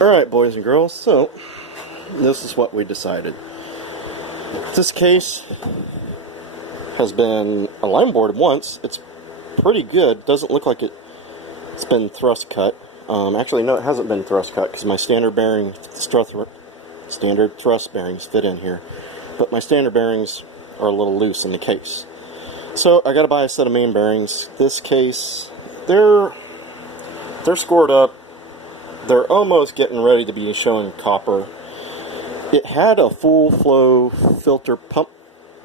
Alright, boys and girls, so this is what we decided. This case has been align boarded once. It's pretty good. Doesn't look like it's been thrust cut. Actually, no, it hasn't been thrust cut because my standard thrust bearings fit in here. But my standard bearings are a little loose in the case. So I got to buy a set of main bearings. This case, they're scored up. They're almost getting ready to be showing copper. It had a full flow filter pump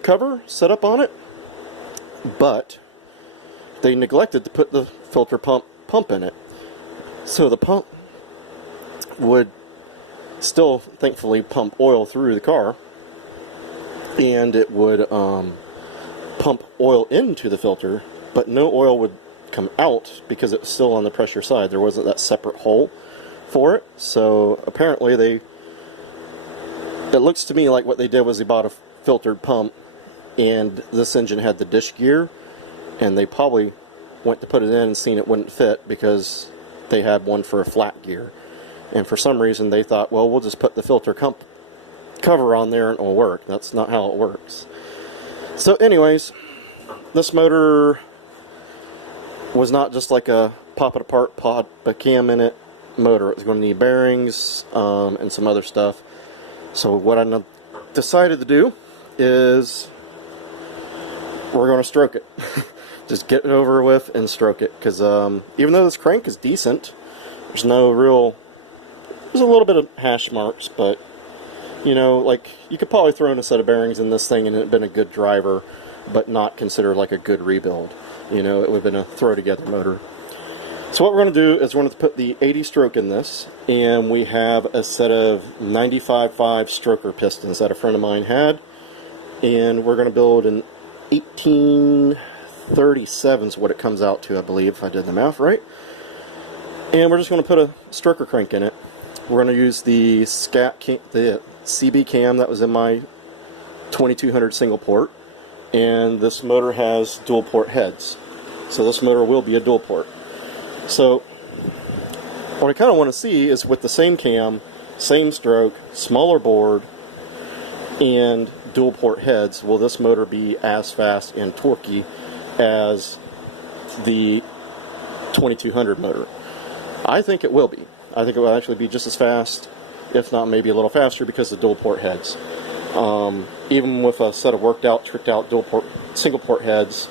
cover set up on it, but they neglected to put the filter pump in it. So the pump would still thankfully pump oil through the car, and it would pump oil into the filter, but no oil would come out because it was still on the pressure side. There wasn't that separate hole for it. So apparently it looks to me like what they did was they bought a filtered pump, and this engine had the dish gear, and they probably went to put it in and seen it wouldn't fit because they had one for a flat gear, and for some reason they thought, well, we'll just put the filter cover on there and it'll work. That's not how it works. So anyways, this motor was not just like a pop it apart, pop a cam in it motor. It was going to need bearings and some other stuff. So what I decided to do is we're going to stroke it. Just get it over with and stroke it, because even though this crank is decent, there's a little bit of hash marks, but you know, like, you could probably throw in a set of bearings in this thing and it'd been a good driver, but not considered like a good rebuild. You know, it would have been a throw together motor. So what we're going to do is we're going to put the 80 stroke in this, and we have a set of 95.5 stroker pistons that a friend of mine had, and we're going to build an 1837 is what it comes out to, I believe, if I did the math right. And we're just going to put a stroker crank in it. We're going to use the CB cam that was in my 2200 single port, and this motor has dual port heads, so this motor will be a dual port. So what I kind of want to see is, with the same cam, same stroke, smaller board, and dual port heads, will this motor be as fast and torquey as the 2200 motor? I think it will be. I think it will actually be just as fast, if not maybe a little faster, because of dual port heads. Even with a set of worked out, tricked out single port heads,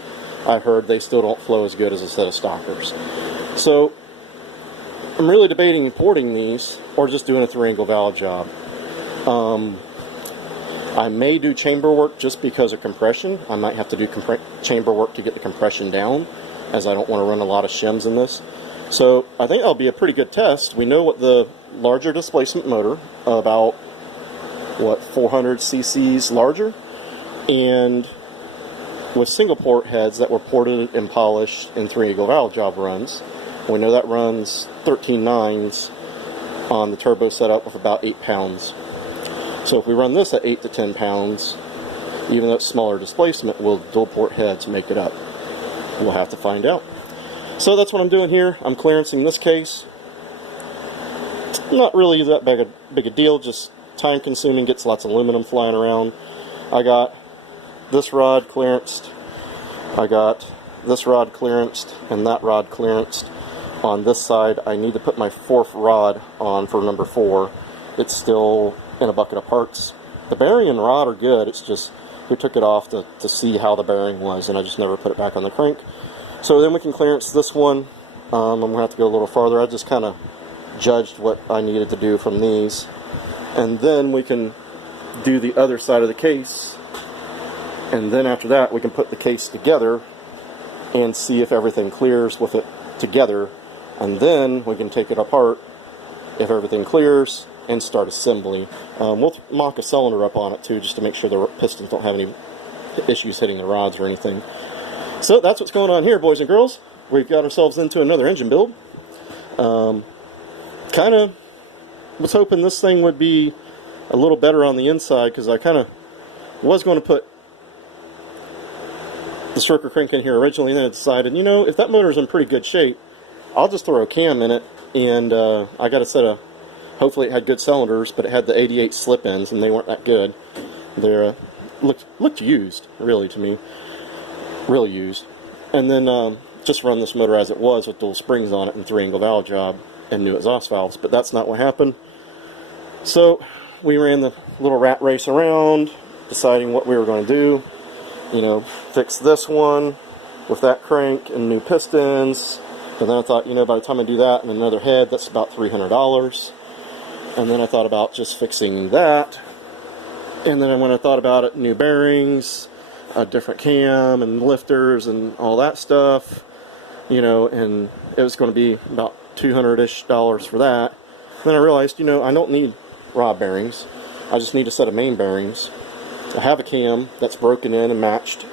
I heard they still don't flow as good as a set of stockers. So I'm really debating importing these or just doing a 3-angle valve job. I may do chamber work just because of compression. I might have to do chamber work to get the compression down, as I don't want to run a lot of shims in this. So I think that'll be a pretty good test. We know what the larger displacement motor, about 400 cc's larger, and with single port heads that were ported and polished in 3-angle valve job runs. We know that runs 13.9s on the turbo setup with about 8 pounds. So if we run this at 8 to 10 pounds, even though it's smaller displacement, will dual port heads make it up? We'll have to find out. So that's what I'm doing here. I'm clearancing this case. It's not really that big a deal, just time consuming, gets lots of aluminum flying around. I got this rod clearanced, I got this rod clearanced, and that rod clearanced. On this side, I need to put my 4th rod on for number 4. It's still in a bucket of parts. The bearing and the rod are good, it's just we took it off to see how the bearing was, and I just never put it back on the crank. So then we can clearance this one. I'm going to have to go a little farther. I just kind of judged what I needed to do from these. And then we can do the other side of the case, and then after that we can put the case together and see if everything clears with it together, and then we can take it apart if everything clears and start assembly. We'll mock a cylinder up on it too, just to make sure the pistons don't have any issues hitting the rods or anything. So that's what's going on here, boys and girls. We've got ourselves into another engine build. Kind of was hoping this thing would be a little better on the inside, because I kind of was going to put the stroker crank in here originally, and then I decided, you know, if that motor's in pretty good shape, I'll just throw a cam in it, and I got a set of Hopefully it had good cylinders, but it had the 88 slip-ins, and they weren't that good. They looked used, really, to me. Really used. And then just run this motor as it was with dual springs on it and 3-angle valve job and new exhaust valves. But that's not what happened. So we ran the little rat race around, deciding what we were going to do. You know, fix this one with that crank and new pistons. And then I thought, you know, by the time I do that and another head, that's about $300. And then I thought about just fixing that. And then when I thought about it, new bearings, a different cam and lifters and all that stuff, you know, and it was going to be about $200-ish for that. Then I realized, you know, I don't need rod bearings. I just need a set of main bearings. I have a cam that's broken in and matched,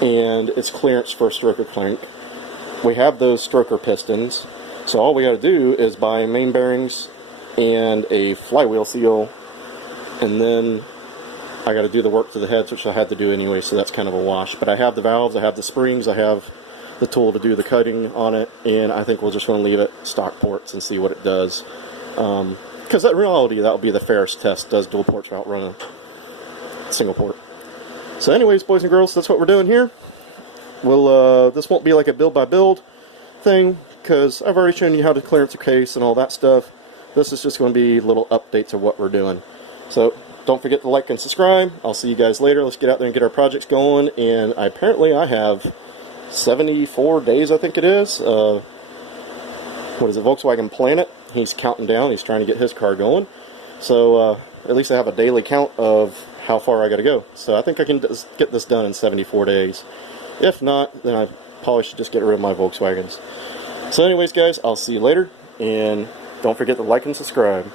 and it's clearance for a stroker crank. We have those stroker pistons, so all we got to do is buy main bearings and a flywheel seal, and then I got to do the work to the heads, which I had to do anyway, so that's kind of a wash. But I have the valves, I have the springs, I have the tool to do the cutting on it, and I think we're just going to leave it stock ports and see what it does. Because in reality, that will be the fairest test. Does dual ports outrun a single port? So anyways, boys and girls, that's what we're doing here. This won't be like a build by build thing, because I've already shown you how to clearance a case and all that stuff. This is just going to be little updates of what we're doing. So don't forget to like and subscribe. I'll see you guys later. Let's get out there and get our projects going. And apparently I have 74 days, I think it is. What is it, Volkswagen Planet? He's counting down. He's trying to get his car going. So at least I have a daily count of how far I got to go. So I think I can get this done in 74 days. If not, then I probably should just get rid of my Volkswagens. So anyways, guys, I'll see you later. And don't forget to like and subscribe.